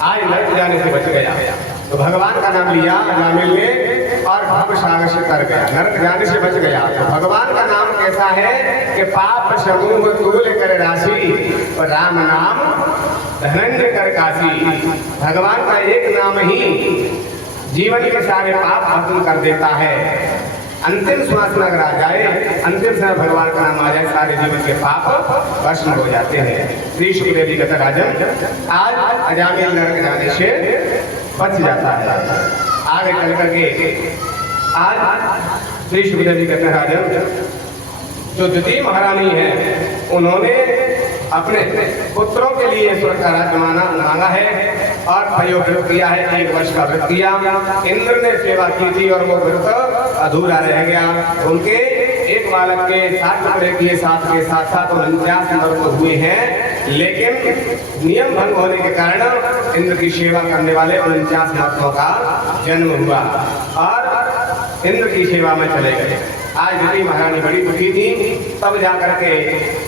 आज नरक जाने से बच गया। तो भगवान का नाम लिया अजामिल ने और भव सागर से तर गया, नरक जाने से बच गया। तो भगवान का नाम कैसा है कि पाप समूह तूल कर राशि और राम नाम धनंजय कर काशी। भगवान का एक नाम ही जीवन के सारे पाप खत्म कर देता है। अंतिम श्वास में अगर आ जाए, अंतिम समय भगवान का नाम आ जाए, सारे जीवन के पाप भस्म हो जाते हैं। श्री सुखदेव जी कहते राजन आज अजामिल नरक जाने से बच जाता है। आगे चल करके आज श्री सुखदेव जी कहते राजन जो द्वितीय महारानी है उन्होंने अपने पुत्रों के लिए स्वर्ग का राज्य मांगा है और प्रयोग किया है। 1 वर्ष का व्रत किया, इंद्र ने सेवा की थी और वो व्रत अधूरा रह गया। उनके एक बालक के 7 टुकड़े किए, 7 के साथ 49 व्रत हुए हैं, लेकिन नियम भंग होने के कारण इंद्र की सेवा करने वाले 49 भक्तों का जन्म हुआ और इंद्र की सेवा में चले गए। आज द्वितीय महारानी बड़ी दुखी थी, तब जाकर के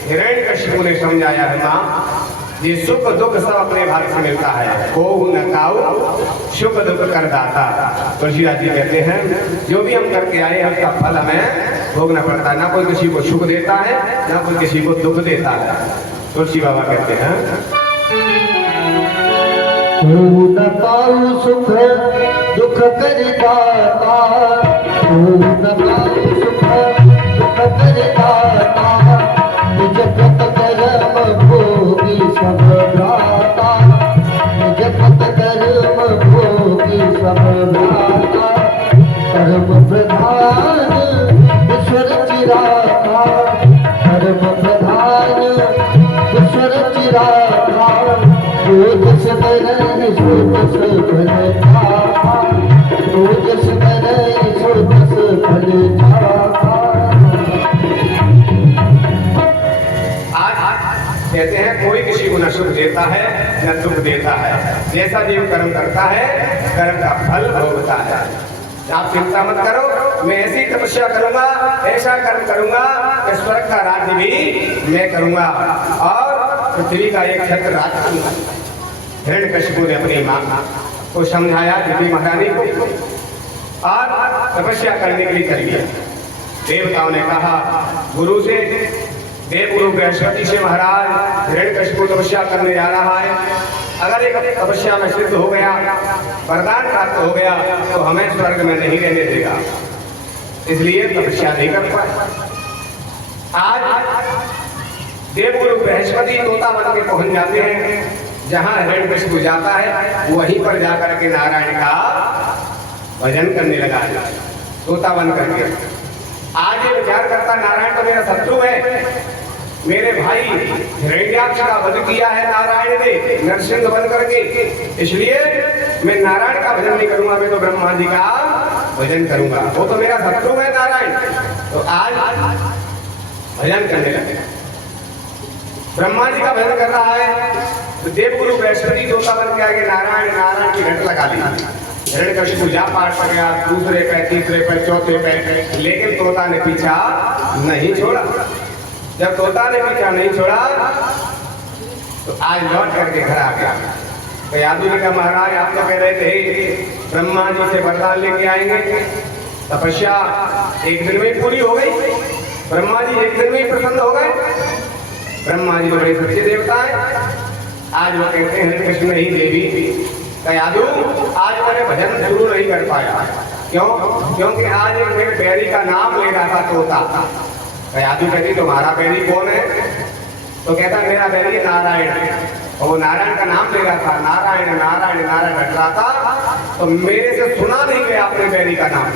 हिरण्यकशिपु ने समझाया है माँ ये सुख दुख सब अपने भाग से मिलता है, को न खाओ सुख दुख कर दाता। तुलसीदास जी कहते हैं जो भी हम करके आए हैं उसका फल हमें भोगना पड़ता है, ना कोई किसी को सुख देता है ना कोई किसी को दुख देता है। तुलसी बाबा कहते हैं न पाऊ सुख दुख कर दाता, न पाऊ सुख दुख कर दाता, निज पत कर्म भोगी सब भ्राता, निज पत कर्म भोगी सब भ्राता, कर्म प्रधान ईश्वर चिराता, कर्म प्रधान ईश्वर चिराता, जो जस करे सो तस फल पाता, जो जस करे सो तस फल पाता। कहते हैं कोई किसी को न सुख देता है न दुख देता है, जैसा जीव कर्म करता है कर्म का फल भोगता है। आप चिंता मत करो, मैं ऐसी तपस्या करूंगा, ऐसा कर्म करूंगा कि स्वर्ग का राज्य भी मैं करूंगा और पृथ्वी का एक छत्र राज्य करूंगा। हिरण्यकशिपु ने अपनी मां को समझाया द्वितीय महारानी को और तपस्या करने के लिए कर लिया। देवताओं ने कहा गुरु से, देवगुरु बृहस्पति से महाराज हिरण्यकशिपु तपस्या करने जा रहा है, अगर एक तपस्या में सिद्ध हो गया, वरदान प्राप्त हो गया तो हमें स्वर्ग में नहीं रहने देगा, इसलिए तपस्या नहीं कर पाए। आज देवगुरु बृहस्पति तोता बन के पहुंच जाते हैं, जहां हिरण्यकशिपु जाता है वहीं पर जाकर के नारायण का भजन करने लगा तोता बन करके। आज ये विचार करता नारायण तो मेरा शत्रु है, मेरे भाई हिरण्याक्ष का वध किया है नारायण ने नरसिंह बन करके, इसलिए मैं नारायण का भजन नहीं करूंगा, मैं तो ब्रह्मा जी का भजन करूंगा, वो तो मेरा शत्रु है नारायण। तो आज भजन करने लगे, ब्रह्मा जी का भजन कर रहा है तो देवगुरु बृहस्पति तोता बन के आगे नारायण नारायण की घंट लगा ली। हिरण्यकशिपु पूजा पाठ कर गया, दूसरे पे तीसरे पे चौथे पे, लेकिन तोता ने पीछा नहीं छोड़ा। जब तोता ने पीछा नहीं छोड़ा तो आज लौट करके घर आ गया। तो यादव जी का महाराज आप तो कह रहे थे ब्रह्मा जी से वरदान लेके आएंगे, तपस्या एक दिन में पूरी हो गई, ब्रह्मा जी एक दिन में ही प्रसन्न हो गए। ब्रह्मा जी बड़े सच्चे देवता है। आज वो कहते हैं हिरण्यकशिपु नहीं देवी यादू आज मैंने भजन शुरू नहीं कर पाया, क्यों? क्योंकि आज एक मेरे बैरी का नाम ले रहा था तोता। यादू कहती तुम्हारा बैरी कौन है? तो कहता मेरा बैरी नारायण है, और वो नारायण का नाम ले रहा था, नारायण नारायण नारायण रट रहा था। तो मेरे से सुना नहीं गया अपने बैरी का नाम।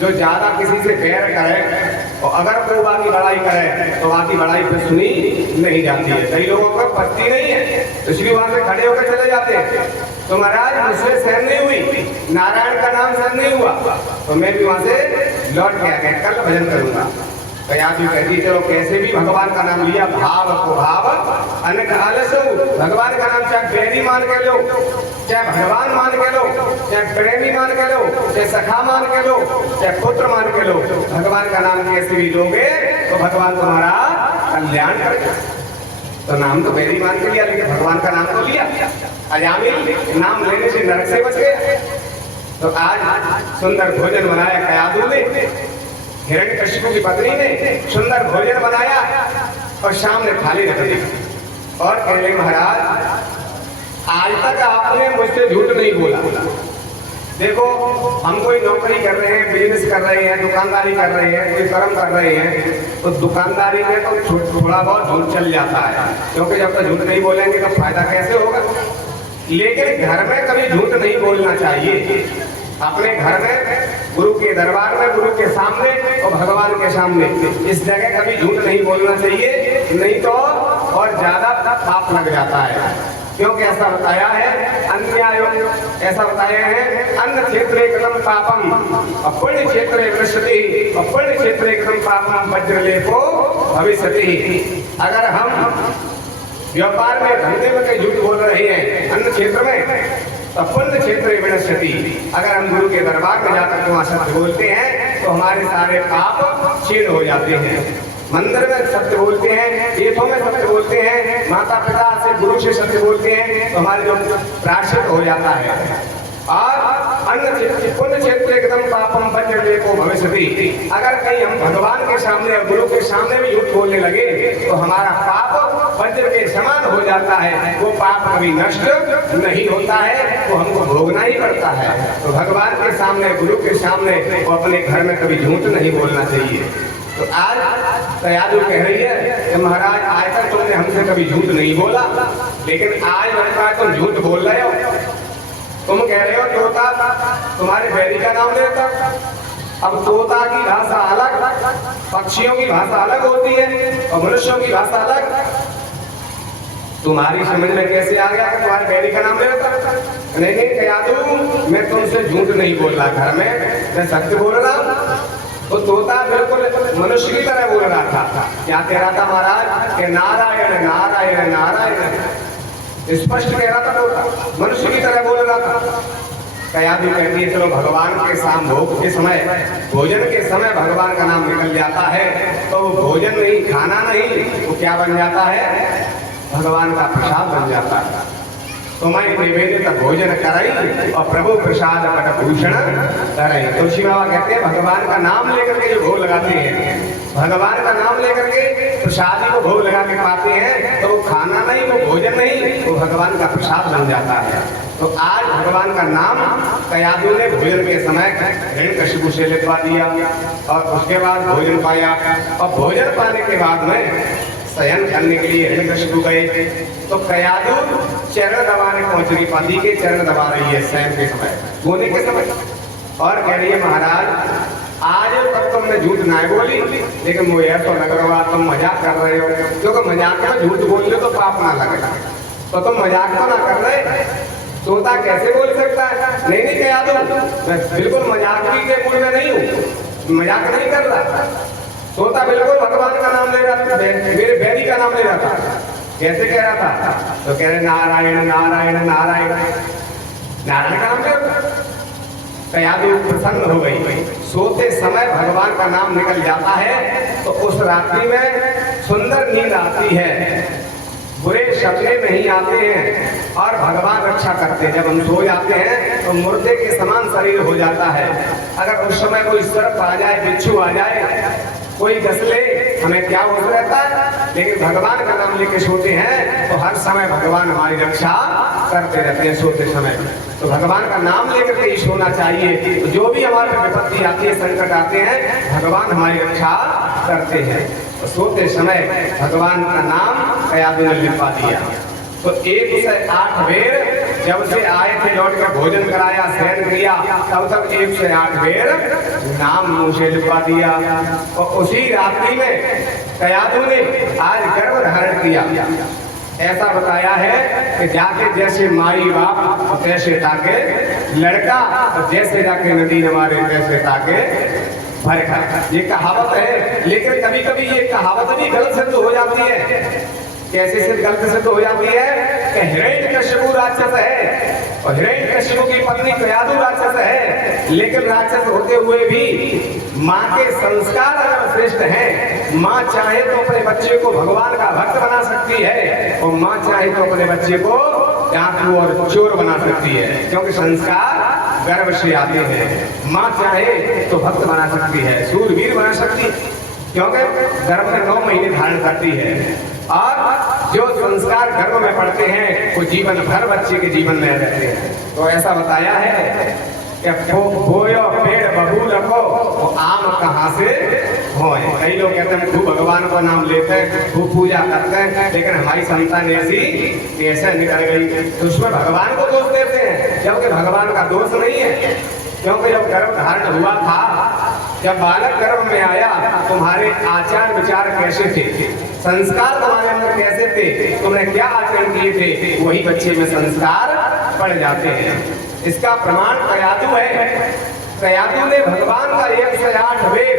जो ज्यादा किसी से बैर करे और अगर कोई बाकी बड़ाई करे तो बाकी बड़ाई फिर सुनी नहीं जाती है। कई लोगों को पत्ती नहीं है, इसलिए वहां से खड़े होकर चले जाते हैं। तो महाराज मुझसे सहन नहीं हुई, नारायण का नाम सहन नहीं हुआ, तो मैं भी वहां से लौट के आ गया, कल भजन करूंगा। तो याद भी कहती चलो कैसे भी भगवान का नाम लिया, भाव को भाव अनक आलस हो, भगवान का नाम चाहे बैरी मान के लो, चाहे भगवान मान के लो, चाहे प्रेमी मान के लो, चाहे सखा मान के लो, चाहे पुत्र मान के लो, भगवान का नाम कैसे भी लोगे तो भगवान तुम्हारा कल्याण करेगा। तो नाम तो बैरी मान के लिया, लेकिन भगवान का नाम तो लिया। अजामिल नाम लेने से नरक से बच गया। तो आज सुंदर भोजन बनाया कयादू ने, हिरण्यकशिपु की पत्नी ने सुंदर भोजन बनाया और सामने थाली रख दी और कहले महाराज आज तक आपने मुझसे झूठ नहीं बोला। देखो हम कोई नौकरी कर रहे हैं, बिजनेस कर रहे हैं, दुकानदारी कर रहे हैं, कोई कर्म कर रहे हैं, तो दुकानदारी में तो थोड़ा बहुत झूठ चल जाता है, क्योंकि जब तक झूठ नहीं बोलेंगे तो फायदा कैसे होगा। लेकिन घर में कभी झूठ नहीं बोलना चाहिए। अपने घर में, गुरु के दरबार में, गुरु के सामने और भगवान के सामने, इस जगह कभी झूठ नहीं बोलना चाहिए, नहीं तो और ज्यादा पाप लग जाता है। क्योंकि ऐसा बताया है अन्याय, ऐसा बताया है अन्न क्षेत्रे कृतं पापम अपुण्य क्षेत्रे विनश्यति अपुण्य क्षेत्रे कृतं पापम वज्रलेपो भविष्यति। अगर हम व्यापार में, धंधे में कहीं झूठ बोल रहे हैं अन्न क्षेत्र में, तो पुण्य क्षेत्र विनश्यति। अगर हम गुरु के दरबार में जाकर के वहाँ सत्य बोलते हैं तो हमारे सारे पाप क्षीण हो जाते हैं। मंदिर में सत्य बोलते हैं, तीर्थों में सत्य बोलते हैं, माता पिता से, गुरु से सत्य बोलते हैं तो हमारे जो प्रायश्चित हो जाता है। और अन्न पुण्य क्षेत्र एकदम पापम वज्रलेपो भविष्यति। अगर कहीं हम भगवान के सामने और गुरु के सामने भी झूठ बोलने लगे तो हमारा पाप वज्र के समान हो जाता है। वो पाप कभी नष्ट नहीं होता है, वो हमको भोगना ही पड़ता है। तो भगवान के सामने, गुरु के सामने वो अपने घर में कभी झूठ नहीं बोलना चाहिए। तो आज कयादू कह रही है कि महाराज आज तक तुमने हमसे कभी झूठ नहीं बोला, लेकिन आज लगता है तुम झूठ बोल रहे हो। तुम कह रहे हो तोता, तुम्हारे बैरी का नाम लेता। अब तोता की भाषा अलग, पक्षियों की भाषा अलग होती है और मनुष्यों की भाषा अलग। तुम्हारी समझ में कैसे आ गया कि तुम्हारे बैरी का नाम लेता? नहीं कयादू, मैं तुमसे झूठ नहीं बोल रहा, घर में मैं सत्य बोल रहा हूँ। तो तोता बिल्कुल मनुष्य की तरह बोल रहा था। क्या कह रहा था महाराज कि नारायण नारायण नारायण, स्पष्ट कह रहा था, तो मनुष्य की तरह बोल रहा था। कयादू कहती है चलो भगवान के शाम भोग के समय, भोजन के समय भगवान का नाम निकल जाता है तो वो भोजन नहीं, खाना नहीं, वो क्या बन जाता है? भगवान का प्रसाद बन जाता है। तो मैं निवेदित भोजन कराई और प्रभु प्रसाद पटभूषण कराई। तुलसी बाबा कहते हैं भगवान का नाम लेकर के जो भोग लगाते हैं, भगवान का नाम लेकर के प्रसादी को भोग लगा के पाते हैं, तो वो खाना नहीं, वो भोजन नहीं, वो भगवान का प्रसाद बन जाता है। तो आज भगवान का नाम कयादू ने भोजन के समय हिरण्यकशिपु से लिखवा दिया और उसके बाद भोजन पाया। और भोजन पाने के बाद में शयन करने के लिए हिरण्यकशिपु गए तो कयादू चरण दबाने पहुंच रही, पति के चरण दबा रही है शयन के समय, सोने के समय, और कह रही है महाराज आज तक तुमने झूठ ना बोली, लेकिन वो ऐसा लग रहा है तुम मजाक कर रहे हो, क्योंकि मजाक में झूठ बोल रहे तो पाप ना लगेगा। तो तुम मजाक तो ना कर रहे, तोता कैसे बोल सकता है? नहीं कयादू, मैं बिल्कुल मजाक के मूड में नहीं हूँ, मजाक नहीं कर रहा। तोता बिल्कुल भगवान का नाम ले रहा था, मेरे बैरी का नाम ले रहा था। कैसे कह रहा था? तो कह रहे नारायण नारायण नारायण, नारायण का नाम ले रहा था। कयादू प्रसन्न हो गई। सोते समय भगवान का नाम निकल जाता है तो उस रात्रि में सुंदर नींद आती है, बुरे सपने नहीं आते हैं और भगवान रक्षा करते हैं। जब हम सो जाते हैं तो मुर्दे के समान शरीर हो जाता है। अगर उस समय कोई सर्प आ जाए, बिच्छू आ जाए, कोई डस ले, हमें क्या होश रहता है? लेकिन भगवान का नाम लेके सोते हैं तो हर समय भगवान हमारी रक्षा करते रहते हैं सोते समय। तो भगवान का नाम लेकर के ही सोना चाहिए। तो जो भी हमारे विपत्ति आती है, संकट आते हैं, भगवान हमारी रक्षा करते हैं। तो सोते समय भगवान का नाम कयादू ने लिखवा दिया। तो 108 बेर जब से आए थे लौट कर भोजन कराया, शयन किया, तब तक 108 बेर नाम मुंह से लिखवा दिया। और उसी रात्रि में कयादू ने आज गर्भ धारण किया। ऐसा बताया है कि जाके जैसे माई बाप तैसे ताके लड़का, जैसे जाके नदी नवारे तैसे ताके भरखा, ये कहावत है। लेकिन कभी कभी ये कहावत भी गलत सिद्ध हो जाती है। कैसे सिद्ध गलत सिद्ध हो जाती है कि हिरण्यकशिपु राक्षस है और हिरण्यकशिपु की पत्नी कयादू राक्षस है, लेकिन राक्षस होते हुए भी माँ के संस्कार अगर श्रेष्ठ हैं, माँ चाहे तो अपने बच्चे को भगवान का भक्त बना सकती है और माँ चाहे तो अपने बच्चे को डाकू और चोर बना सकती है, क्योंकि संस्कार गर्भ से आते हैं। माँ चाहे तो भक्त बना सकती है, सूरवीर बना सकती है, क्योंकि गर्भ में 9 महीने धारण करती है। और जो संस्कार गर्भ में पड़ते हैं वो जीवन भर बच्चे के जीवन में रहते हैं। तो ऐसा बताया है कि बोयो पेड़ बबूल रखो तो आम कहाँ से हो। कई लोग कहते हैं खूब भगवान का नाम लेते हैं, खूब पूजा करते हैं, लेकिन हमारी संतान ऐसी कैसे निकल गई, तो उसमें भगवान को दोष देते हैं, जबकि भगवान का दोष नहीं है। क्योंकि जब गर्भ धारण हुआ था, जब बालक गर्भ में आया, तुम्हारे आचार विचार कैसे थे, संस्कार तुम्हारे अंदर कैसे थे, तुमने क्या आचरण किए थे, वही बच्चे में संस्कार पड़ जाते हैं। इसका प्रमाण कयादु है। कयादु ने भगवान का 108 वेद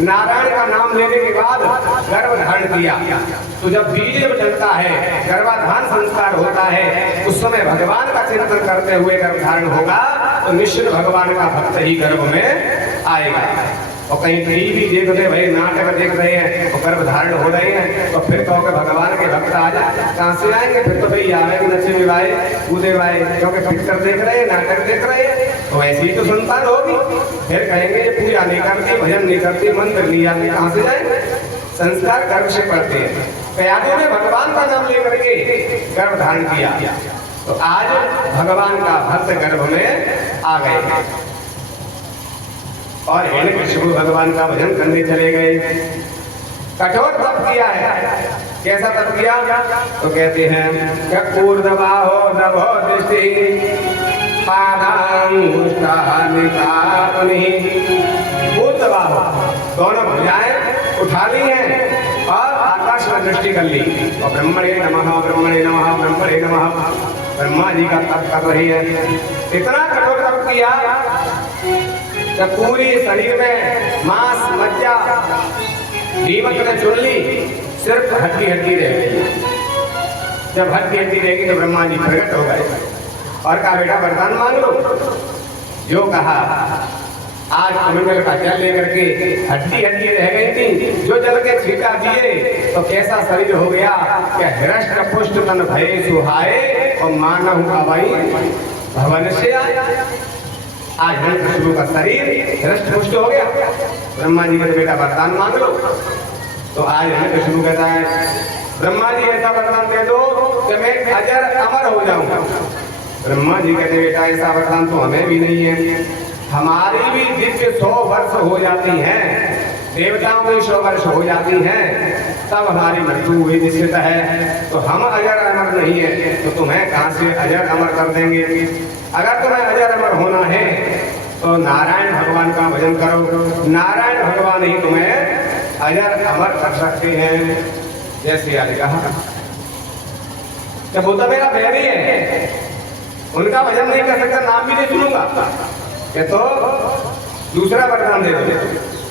नारायण का नाम लेने के बाद गर्भ धारण किया। तो जब बीज जब चलता है, गर्भाधान संस्कार होता है, उस समय भगवान का चिंतन करते हुए गर्भ धारण होगा, तो निश्चित भगवान का भक्त ही गर्भ में आएगा। और कहीं टीवी देख रहे भाई, नाटक देख रहे हैं तो गर्भ धारण हो रहे हैं, तो फिर कहोगे भगवान के भक्त आ जाए, कहाँ से आएंगे? फिर तो भाई आवेंगे नचे विवाहे कूदे वाए, क्योंकि पिक्चर देख रहे हैं, नाटक देख रहे हैं, तो ऐसी तो संतान होगी। फिर कहेंगे ये पूजा नहीं करती, भजन नहीं करती, मंत्र नहीं आते, कहाँ से जाएंगे? संस्कार गर्भ से पड़ते हैं। कयादु ने भगवान का नाम लेकर के गर्भ धारण किया, तो आज भगवान का भक्त गर्भ में आ गए और हिरण्यकशिपु भगवान का भजन करने चले गए। कठोर तप किया है। कैसा तप किया? तो कहते हैं ऊर्ध्वबाहो नभो दृष्टि ऊर्ध्वबाहो, दोनों भुजाएं उठा ली हैं और आकाश में दृष्टि कर ली, और ब्रह्मणे नमः ब्रह्मणे नमः ब्रह्मणे नमः ब्रह्मा जी का तप कर रही है। इतना कठोर तप किया जब पूरी शरीर में मांस मज्जा दीमक ने चुन ली, सिर्फ हड्डी हड्डी रह गई। जब हड्डी हड्डी रहेगी तो ब्रह्मा जी प्रकट हो गए और कहा बेटा वरदान मांग लो। जो कहा आज कमंडल का जल लेकर के हड्डी हड्डी रह गई थी, जो जल के छींटा दिए तो कैसा शरीर हो गया कि हृष्ट पुष्ट तन भये सुहाए और मानव अवई भवन से आया। आज हिरण्यकशिपु का शरीर हृष्ट पुष्ट हो गया। ब्रह्मा जी कहते बेटा वरदान मांग लो। तो आज हिरण्यकशिपु कहता है ब्रह्मा जी ऐसा वरदान दे दो कि मैं अजर अमर हो जाऊं। ब्रह्मा जी कहते बेटा ऐसा वरदान तो हमें भी नहीं है, हमारी भी दिव्य 100 वर्ष हो जाती हैं, देवताओं की 100 वर्ष हो जाती हैं, तब हमारी मृत्यु हुई निश्चित है। तो हम अजर अमर नहीं है, तो तुम्हें कहां से अजर अमर कर देंगे? अगर तुम्हें अजर अमर होना है तो नारायण भगवान का भजन करो, नारायण भगवान ही तुम्हें अजर अमर कर सकते हैं। जैसे आज कहा वो तो मेरा बैरी है, उनका भजन नहीं कर सकता, नाम भी नहीं सुनूंगा, ये तो दूसरा वरदान दे दो।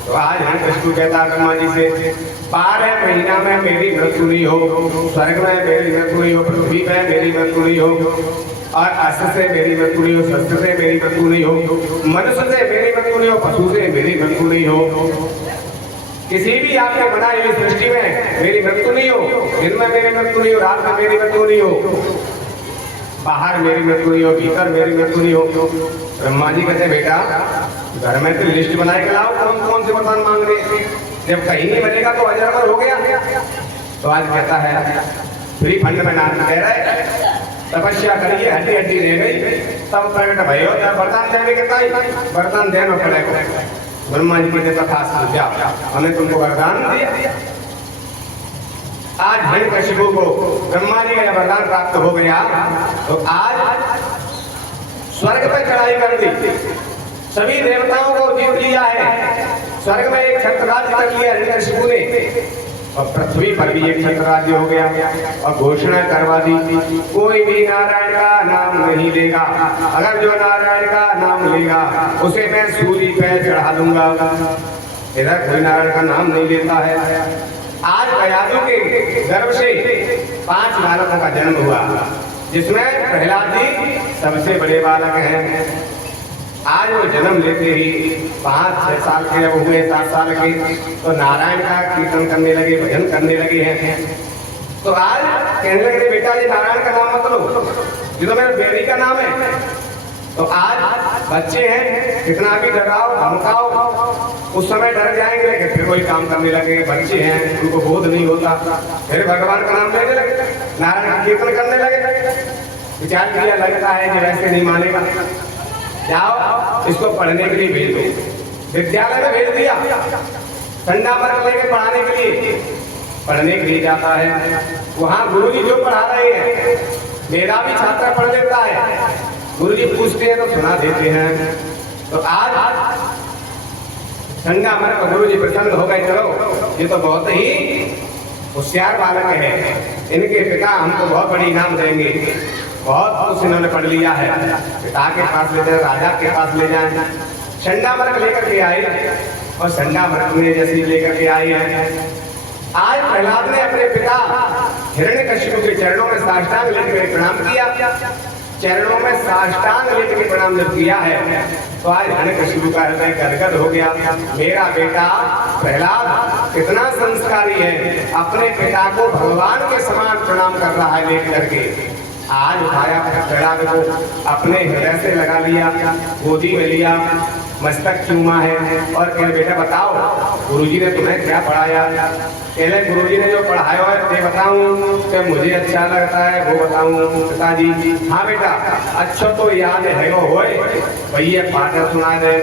तो आज हिरण्यकशिपु कहता ब्रह्मा जी से 12 महीना में मेरी मृत्यु नहीं हो, स्वर्ग में मेरी मृत्यु नहीं हो, पृथ्वी में मेरी मृत्यु नहीं हो, और अस्त से मेरी मृत्यु नहीं हो, शस्त्र से मेरी मृत्यु नहीं हो, मनुष्य से मेरी मृत्यु नहीं हो, पशु से मेरी मृत्यु नहीं हो, किसी भी आपने बनाई हुई सृष्टि में मेरी मृत्यु नहीं हो, दिन में मेरी मृत्यु नहीं हो, रात में मेरी मृत्यु नहीं हो, बाहर मेरी मृत्यु नहीं हो, भीतर मेरी मृत्यु नहीं हो। ब्रह्मा जी कहते बेटा घर में तो लिस्ट बना के लाओ कौन कौन से वरदान मांग रहे, जब कहीं नहीं बनेगा तो अजर अमर हो गया। तो आज कहता है फ्री फंड में नाम कह रहा है तपस्या करिए, हड्डी हड्डी रह गई, तब प्रकट भयो तब वरदान देने के ताई वरदान देना पड़ेगा। ब्रह्मा जी कहते तथा जाओ, हमने तुमको वरदान दिया। आज हिरण्यकशिपु को ब्रह्मा जी का वरदान प्राप्त हो गया, तो आज स्वर्ग पे चढ़ाई कर दी, सभी देवताओं को जीत लिया है, स्वर्ग में एक छत्र राज्य कर लिया हिरण्यकशिपु ने, और पृथ्वी पर भी एक छत्र राज्य हो गया, और घोषणा करवा दी कोई भी नारायण का नाम नहीं लेगा, अगर जो नारायण का नाम लेगा उसे मैं सूली पे चढ़ा दूंगा। इधर कोई नारायण का नाम नहीं लेता है। आज कयादु के गर्भ से 5 बालकों का जन्म हुआ, जिसमें प्रहलाद जी सबसे बड़े बालक हैं। आज वो जन्म लेते ही 5-6 साल के जब हुए, 7 साल के, तो नारायण का कीर्तन करने लगे, भजन करने लगे हैं। तो आज कहने लगे बेटा जी नारायण का नाम मत लो, ये तो मेरे बेटी का नाम है। तो आज बच्चे हैं, कितना भी डराओ धमकाओ, उस समय डर जाएंगे, लेकिन फिर कोई काम करने लगे। बच्चे हैं, उनको बोध नहीं होता, फिर भगवान का नाम लेने लगे, नारायण का कीर्तन करने लगे। विचार किया, लगता है कि वैसे नहीं मानेगा, जाओ इसको पढ़ने के लिए भेज दो। विद्यालय में भेज दिया, ठंडा मार्ग लेके पढ़ाने के लिए, पढ़ने के लिए जाता है। वहाँ गुरुजी जो पढ़ा रहे हैं, मेरा भी छात्र पढ़ लेता है, गुरुजी पूछते हैं तो सुना देते हैं। तो आज ठंडा मार्ग गुरुजी प्रसन्न हो गए, चलो ये तो बहुत ही होशियार बालक है, इनके पिता हमको बहुत बड़ी इनाम देंगे। बहुत कुछ इन्होंने पढ़ लिया है, पिता के पास ले जाए, राजा के पास ले जाए। ठंडा मार्ग लेकर के आए, और ठंडा मार्ग में जैसे लेकर के आए हैं, आज प्रहलाद ने अपने पिता हिरण्यकशिपु के चरणों में साष्टांग लेकर प्रणाम किया। चरणों में साष्टांग लेकर प्रणाम जब किया है, तो आज हिरण्यकशिपु का हृदय गदगद हो गया। मेरा बेटा प्रहलाद कितना संस्कारी है, अपने पिता को भगवान के समान प्रणाम कर रहा है लेकर करके। आज उठाया प्रहलाद को, अपने हृदय से लगा लिया, गोदी में लिया, मस्तक चूमा है, और कह बेटा बताओ गुरुजी ने तुम्हें क्या पढ़ाया। कहले गुरुजी ने जो पढ़ाया है ये बताऊं कि मुझे अच्छा लगता है वो बताऊं पिताजी। हाँ बेटा, अच्छा तो याद है वो होए भैया पाठ सुना दे।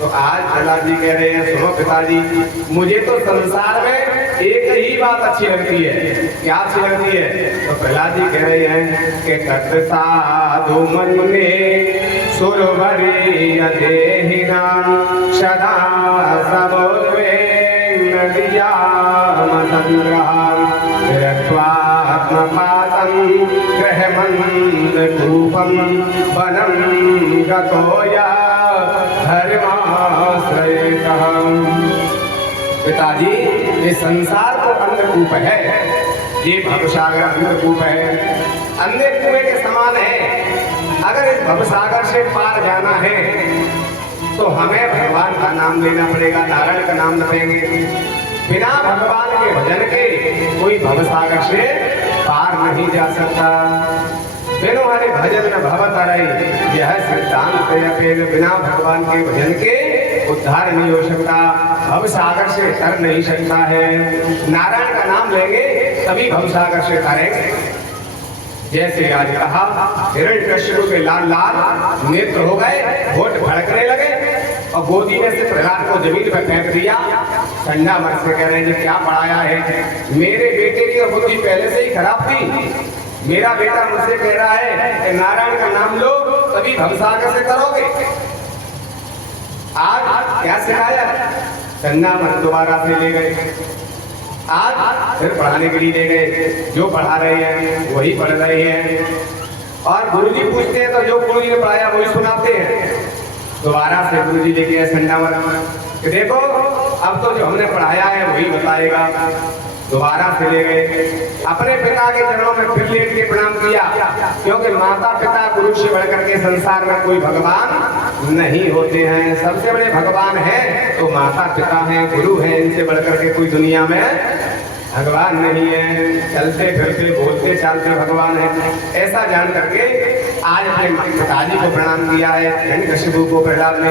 तो आज प्रहलाद जी कह रहे हैं सुनो पिताजी, मुझे तो संसार में एक ही बात अच्छी लगती है। क्या अच्छी लगती है? तो प्रहलाद जी कह रहे हैं कि तत् साधु मन में सुरभरी देहिना सदा समोर्वे नदिया ग्रहमंद धूपम वनम गतोया धर्माश्रयतः। पिताजी ये संसार तो अंधकूप है, ये भवसागर अंधकूप है, अंधे कुएं के समान है। अगर इस भवसागर से पार जाना है तो हमें भगवान का नाम लेना पड़ेगा, नारायण का नाम लेंगे। बिना भगवान के भजन के कोई भवसागर से पार नहीं जा सकता। बिनो हरे भजन न भवत हरै, यह सिद्धांत है। बिना भगवान के भजन के उद्धार नहीं हो सकता, भवसागर से तर नहीं सकता है। नारायण का नाम लेंगे तभी भवसागर से तरेंगे। जैसे आज कहा हिरण्यकशिपु के लाल लाल नेत्र हो गए, होठ भड़कने लगे, और गोदी में से प्रहलाद को जमीन पर फेंक दिया। ठंडा मन से कह रहे हैं क्या पढ़ाया है? मेरे बेटे की बुद्धि पहले से ही खराब थी। मेरा बेटा मुझसे कह रहा है कि नारायण का नाम लो तभी भवसागर से करोगे। आज क्या सिखाया? ठंडा मन दोबारा से ले गए, आज फिर पढ़ाने के लिए ले गए। जो पढ़ा रहे हैं वही पढ़ रहे हैं, और गुरुजी पूछते हैं तो जो गुरुजी ने पढ़ाया वही सुनाते हैं। दोबारा से गुरुजी लेके गए संडावर कि देखो अब तो जो हमने पढ़ाया है वही बताएगा। दोबारा से ले गए, अपने पिता के चरणों में फिर लेट के प्रणाम किया, क्योंकि माता पिता गुरु से बढ़कर के संसार में कोई भगवान नहीं होते हैं। सबसे बड़े भगवान हैं तो माता पिता हैं, गुरु हैं, इनसे बढ़कर के कोई दुनिया में भगवान नहीं है। चलते फिरते बोलते चालते भगवान है, ऐसा जान करके आज अपने पिताजी को प्रणाम किया है। हिरण्यकशिपु को प्रहलाद ने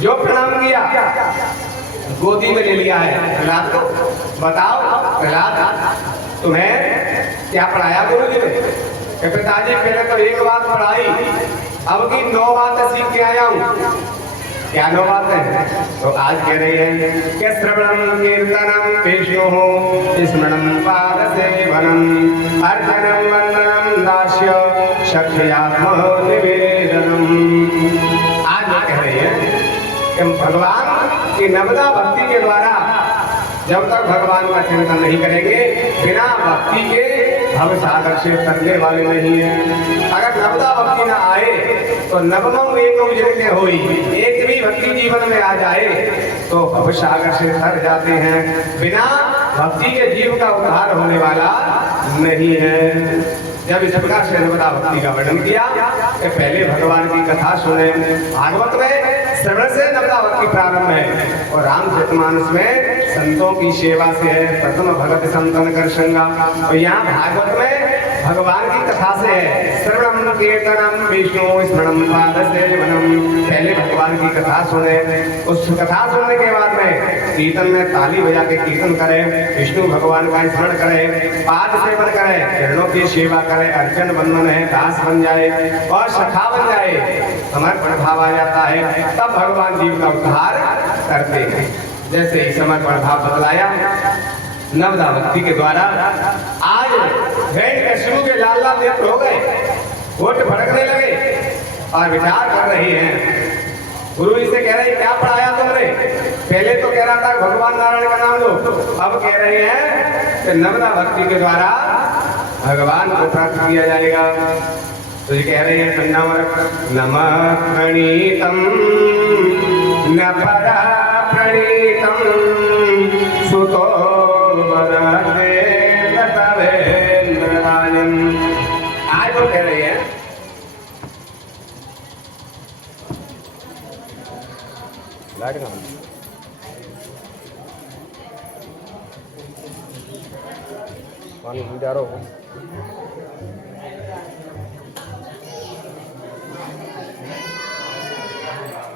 जो प्रणाम किया गोदी में ले लिया है प्रहलाद को। बताओ प्रहलाद तुम्हें क्या पढ़ाया गुरुजी ने? पिताजी पहले तो एक बात पढ़ाई, अब की 9 बातें सीख के आया हूँ। क्या 9 बातें? तो आज कह रही है कि श्रवणम कीर्तनम पेशो स्मरणम पाद सेवनम अर्चनम वंदनम दास्य शक्त्यात्म निवेदनम। आज वो कह रही है कि भगवान की नवदा भक्ति के द्वारा जब तक भगवान का चिंतन नहीं करेंगे, बिना भक्ति के भवसागर से तरने वाले नहीं है। अगर नवदा भक्ति न आए तो नवमो एक उजरते होई, एक भी भक्ति जीवन में आ जाए तो भवसागर से तर जाते हैं। बिना भक्ति के जीव का उद्धार होने वाला नहीं है। जब इस प्रकार से नवदा भक्ति का वर्णन किया कि पहले भगवान की कथा सुने। भागवत में श्रवण से नवदा भक्ति प्रारंभ है, और रामचरितमानस में संतों की सेवा से है। प्रथम भगत संतन कर संगा। और यहाँ भागवत में भगवान की कथा से है। श्रवणम कीर्तनम विष्णु स्मरणम पादसेवनम। पहले भगवान की कथा सुने, उस कथा सुनने के बाद में कीर्तन में ताली बजा के कीर्तन करें, विष्णु भगवान का स्मरण करें, पाद सेवन करें, चरणों की सेवा करें, अर्चन बंधन है, दास बन जाए और सखा बन जाए, समर्पण भाव आ जाता है, तब भगवान जीव का उद्धार करते हैं। जैसे ही समर्पण भाव बतलाया नवदा भक्ति के द्वारा, आज हिरण्यकशिपु के लाल लाल नेत्र हो गए, होठ भड़कने लगे और विचार कर रही हैं। गुरु जी से कह रहे क्या पढ़ाया तुमने? पहले तो कह रहा था भगवान नारायण का नाम लो, अब कह रहे हैं कि नवदा भक्ति के द्वारा भगवान को प्राप्त किया जाएगा। तो ये कह रहे हैं नमः प्रणीतम न परा प्रणीतम सुतो आज वो कह रही है पानी